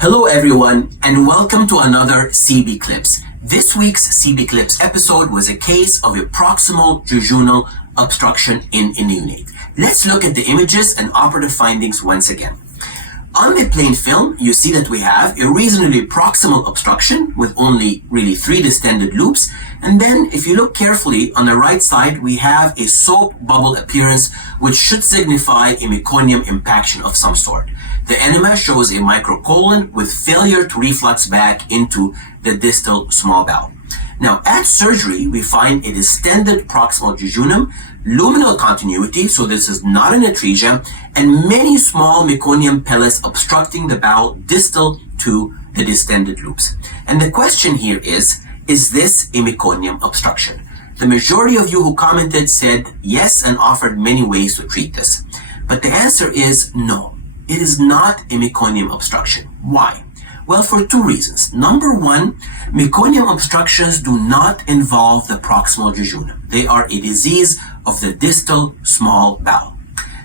Hello everyone, and welcome to another CBCLIPS. This week's CBCLIPS episode was a case of a proximal jejunal obstruction in a neonate. Let's look at the images and operative findings once again. On the plain film, you see that we have a reasonably proximal obstruction with only really 3 distended loops. And then if you look carefully on the right side, we have a soap bubble appearance, which should signify a meconium impaction of some sort. The enema shows a microcolon with failure to reflux back into the distal small bowel. Now, at surgery, we find a distended proximal jejunum, luminal continuity, so this is not an atresia, and many small meconium pellets obstructing the bowel distal to the distended loops. And the question here is this a meconium obstruction? The majority of you who commented said yes and offered many ways to treat this. But the answer is no. It is not a meconium obstruction. Why? Well, for 2 reasons. Number 1, meconium obstructions do not involve the proximal jejunum. They are a disease of the distal small bowel.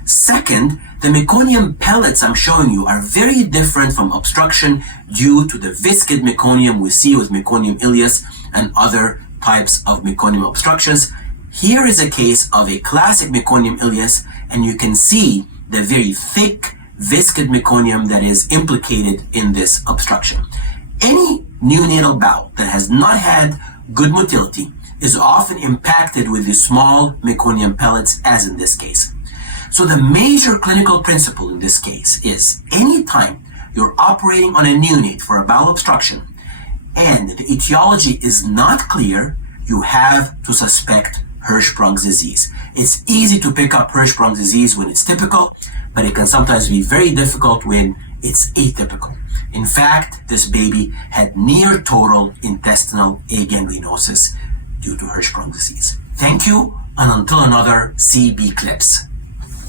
Second, the meconium pellets I'm showing you are very different from obstruction due to the viscid meconium we see with meconium ileus and other types of meconium obstructions. Here is a case of a classic meconium ileus, and you can see the very thick viscid meconium that is implicated in this obstruction. Any neonatal bowel that has not had good motility is often impacted with the small meconium pellets, as in this case. So the major clinical principle in this case is anytime you're operating on a neonate for a bowel obstruction and the etiology is not clear, you have to suspect Hirschsprung's disease. It's easy to pick up Hirschsprung's disease when it's typical, but it can sometimes be very difficult when it's atypical. In fact, this baby had near total intestinal aganglionosis due to Hirschsprung disease. Thank you, and until another CBCLIPS.